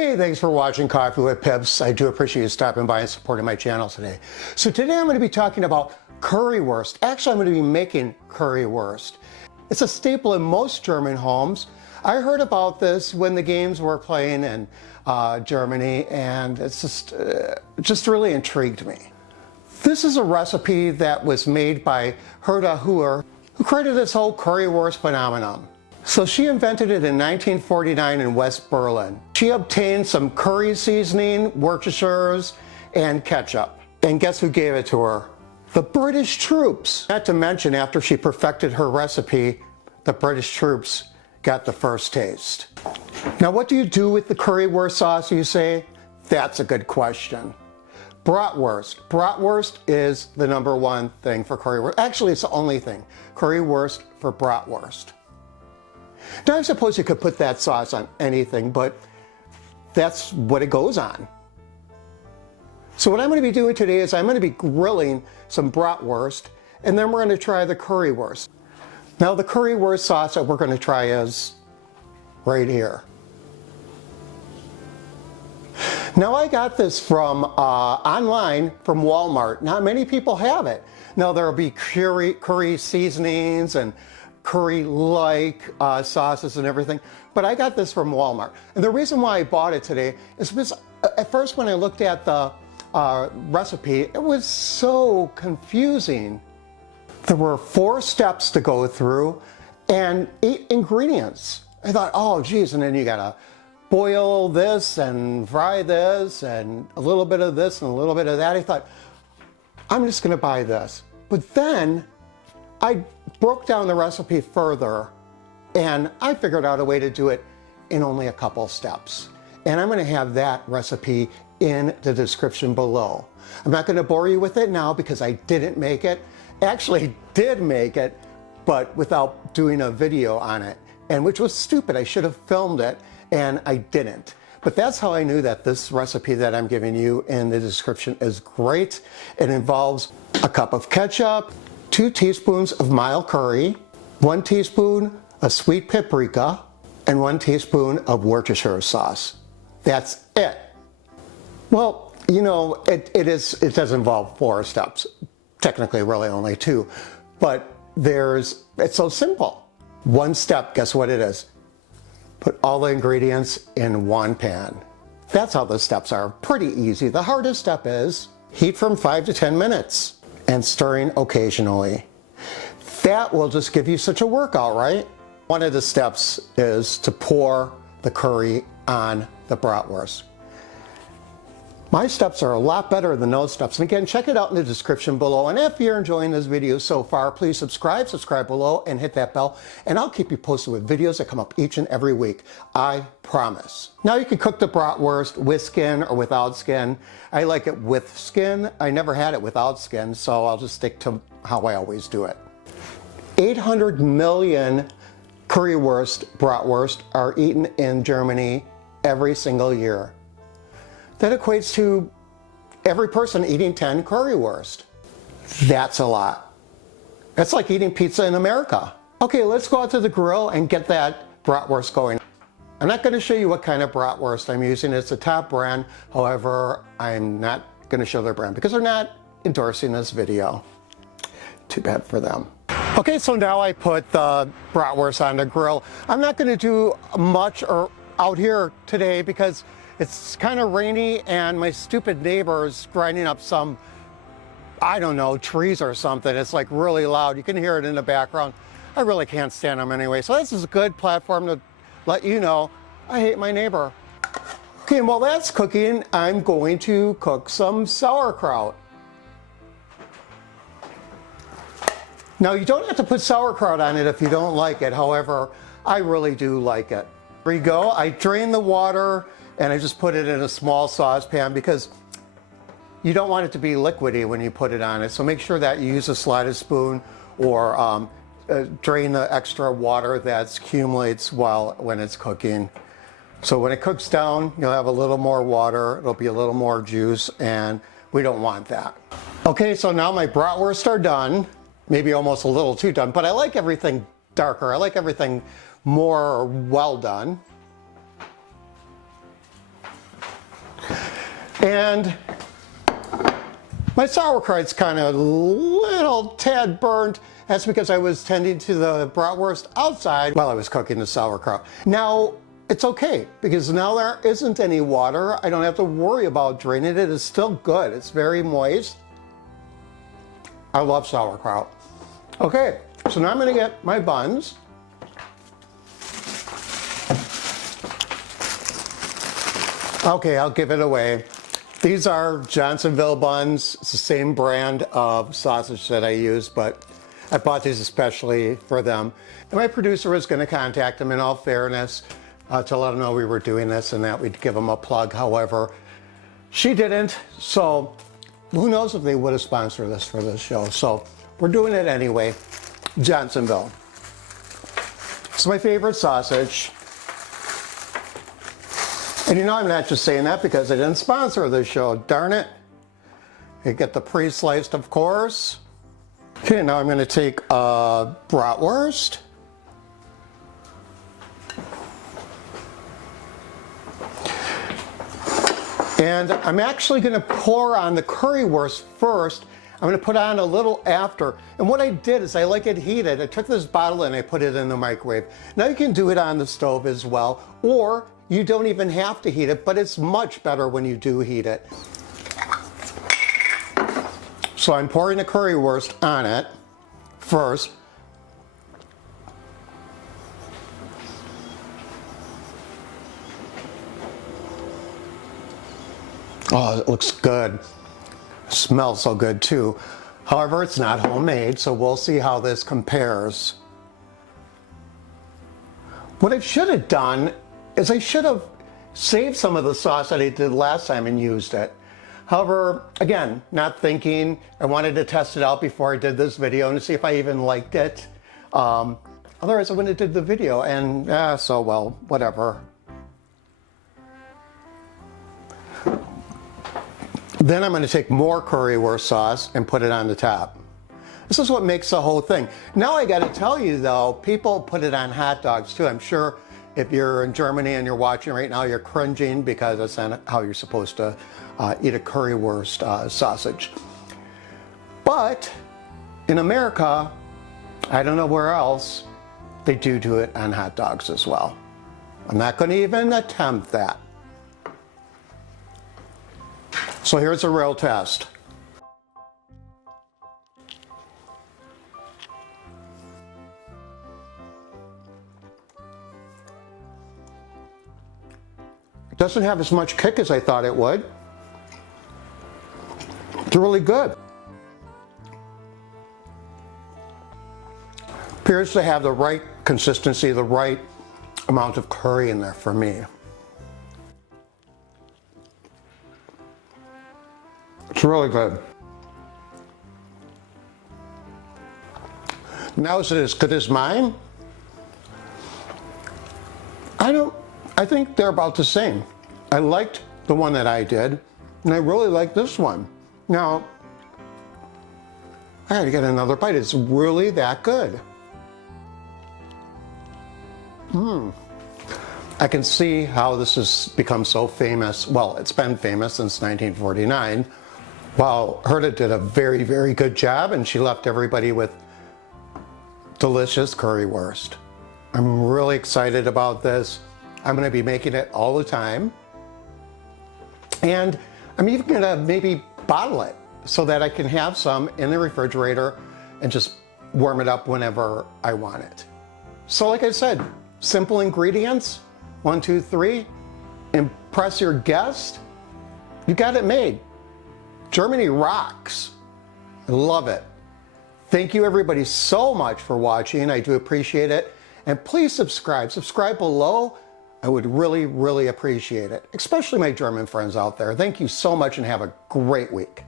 Hey, thanks for watching Coffee with Pips. I do appreciate you stopping by and supporting my channel today. So today I'm going to be talking about currywurst. Actually, I'm going to be making currywurst. It's a staple in most German homes. I heard about this when the games were playing in Germany, and it's just really intrigued me. This is a recipe that was made by Herta Huer, who created this whole currywurst phenomenon. So she invented it in 1949 in West Berlin. She obtained some curry seasoning, Worcestershire, and ketchup. And guess who gave it to her? The British troops. Not to mention, after she perfected her recipe, the British troops got the first taste. Now, what do you do with the currywurst sauce, you say? That's a good question. Bratwurst. Bratwurst is the #1 thing for currywurst. Actually, it's the only thing. Currywurst for bratwurst. Now, I suppose you could put that sauce on anything, but that's what it goes on. So what I'm going to be doing today is I'm going to be grilling some bratwurst, and then we're going to try the currywurst. Now, the currywurst sauce that we're going to try is right here. Now, I got this from online from Walmart. Not many people have it. Now, there'll be curry seasonings and curry-like sauces and everything, but I got this from Walmart. And the reason why I bought it today is because at first when I looked at the recipe, it was so confusing. There were 4 steps to go through and 8 ingredients. I thought, oh geez, and then you gotta boil this and fry this and a little bit of this and a little bit of that. I thought, I'm just gonna buy this. But then I broke down the recipe further and I figured out a way to do it in only a couple steps. And I'm going to have that recipe in the description below. I'm not going to bore you with it now because I didn't make it. Actually did make it, but without doing a video on it, and which was stupid. I should have filmed it and I didn't. But that's how I knew that this recipe that I'm giving you in the description is great. It involves a cup of ketchup, 2 teaspoons of mild curry, 1 teaspoon of sweet paprika, and 1 teaspoon of Worcestershire sauce. That's it. Well, you know, it does involve 4 steps. Technically, really only 2. But it's so simple. 1 step, guess what it is? Put all the ingredients in 1 pan. That's how the steps are. Pretty easy. The hardest step is heat from 5 to 10 minutes. And stirring occasionally. That will just give you such a workout, right? One of the steps is to pour the curry on the bratwurst. My steps are a lot better than those steps. And again, check it out in the description below. And if you're enjoying this video so far, please subscribe below and hit that bell. And I'll keep you posted with videos that come up each and every week. I promise. Now you can cook the bratwurst with skin or without skin. I like it with skin. I never had it without skin, so I'll just stick to how I always do it. 800 million bratwurst are eaten in Germany every single year. That equates to every person eating 10 currywurst. That's a lot. That's like eating pizza in America. Okay, let's go out to the grill and get that bratwurst going. I'm not going to show you what kind of bratwurst I'm using. It's a top brand. However, I'm not going to show their brand because they're not endorsing this video. Too bad for them. Okay, so now I put the bratwurst on the grill. I'm not going to do much out here today because it's kind of rainy and my stupid neighbor is grinding up some, I don't know, trees or something. It's like really loud. You can hear it in the background. I really can't stand them anyway. So this is a good platform to let you know I hate my neighbor. Okay, and while that's cooking, I'm going to cook some sauerkraut. Now, you don't have to put sauerkraut on it if you don't like it. However, I really do like it. Here you go. I drain the water and I just put it in a small saucepan because you don't want it to be liquidy when you put it on it. So make sure that you use a slotted spoon or drain the extra water that accumulates when it's cooking. So when it cooks down, you'll have a little more water, it'll be a little more juice, and we don't want that. Okay, so now my bratwurst are done. Maybe almost a little too done, but I like everything darker. I like everything more well done. And my sauerkraut's kind of a little tad burnt. That's because I was tending to the bratwurst outside while I was cooking the sauerkraut. Now, it's okay, because now there isn't any water. I don't have to worry about draining it. It's still good. It's very moist. I love sauerkraut. Okay, so now I'm gonna get my buns. Okay, I'll give it away. These are Johnsonville buns. It's the same brand of sausage that I use, but I bought these especially for them. And my producer was gonna contact them in all fairness to let them know we were doing this and that we'd give them a plug. However, she didn't, so who knows if they would have sponsored this for this show. So we're doing it anyway. Johnsonville. It's my favorite sausage. And you know, I'm not just saying that because I didn't sponsor this show, darn it. You get the pre-sliced, of course. Okay, now I'm gonna take a bratwurst. And I'm actually gonna pour on the currywurst first. I'm gonna put on a little after. And what I did is I like it heated. I took this bottle and I put it in the microwave. Now you can do it on the stove as well, or you don't even have to heat it, but it's much better when you do heat it. So I'm pouring the currywurst on it first. Oh, it looks good. It smells so good too. However, it's not homemade, so we'll see how this compares. What I should have done is I should have saved some of the sauce that I did last time and used it. However, again, not thinking, I wanted to test it out before I did this video and to see if I even liked it. Otherwise I wouldn't have did the video, and so well, whatever. Then I'm going to take more currywurst sauce and put it on the top. This is what makes the whole thing. Now I got to tell you though, people put it on hot dogs too. I'm sure if you're in Germany and you're watching right now, you're cringing because that's not how you're supposed to eat a currywurst sausage. But in America, I don't know where else, they do it on hot dogs as well. I'm not going to even attempt that. So here's a real test. It doesn't have as much kick as I thought it would. It's really good. Appears to have the right consistency, the right amount of curry in there for me. It's really good. Now is it as good as mine? I think they're about the same. I liked the one that I did, and I really like this one. Now, I gotta get another bite. It's really that good. I can see how this has become so famous. Well, it's been famous since 1949. Wow, Herta did a very, very good job, and she left everybody with delicious currywurst. I'm really excited about this. I'm gonna be making it all the time. And I'm even gonna maybe bottle it so that I can have some in the refrigerator and just warm it up whenever I want it. So like I said, simple ingredients, 1, 2, 3, impress your guest, you got it made. Germany rocks. I love it. Thank you everybody so much for watching. I do appreciate it. And please subscribe. Subscribe below. I would really, really appreciate it. Especially my German friends out there. Thank you so much and have a great week.